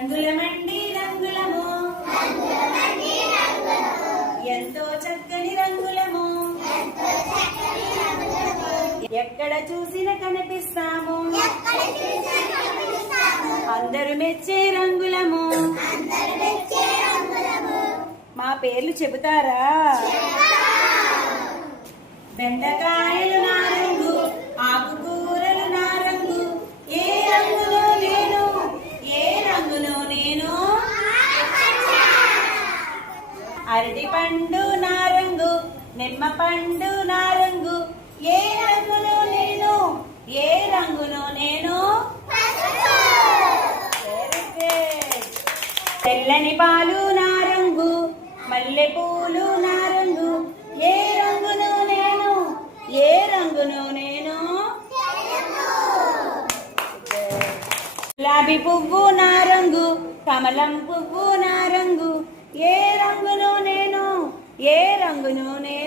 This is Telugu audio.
రంగులమండి రంగులము ఎంతో చక్కని రంగులము ఎక్కడ చూసినా కనిపిస్తాము అందరూ మెచ్చే రంగులము మా పేర్లు చెబుతారా? బెండకాయలు నా రంగు, ఆకుకూరలు నా రంగు, ఏ రంగులో నేను, ఏ రంగులో నేను. అరటి పండు నా రంగు, నిమ్మ పండు నా రంగు, ఏ రంగులో నేను, ఏ రంగులో నేను. తెల్లని పాలు నా రంగు, మల్లె పూలు నా రంగు, ఏ రంగును నేను, ఏ రంగును నేను. గులాబీ పువ్వు నా రంగు, కమలం పువ్వు నా రంగు, ఏ రంగును నేను, ఏ రంగును నేను.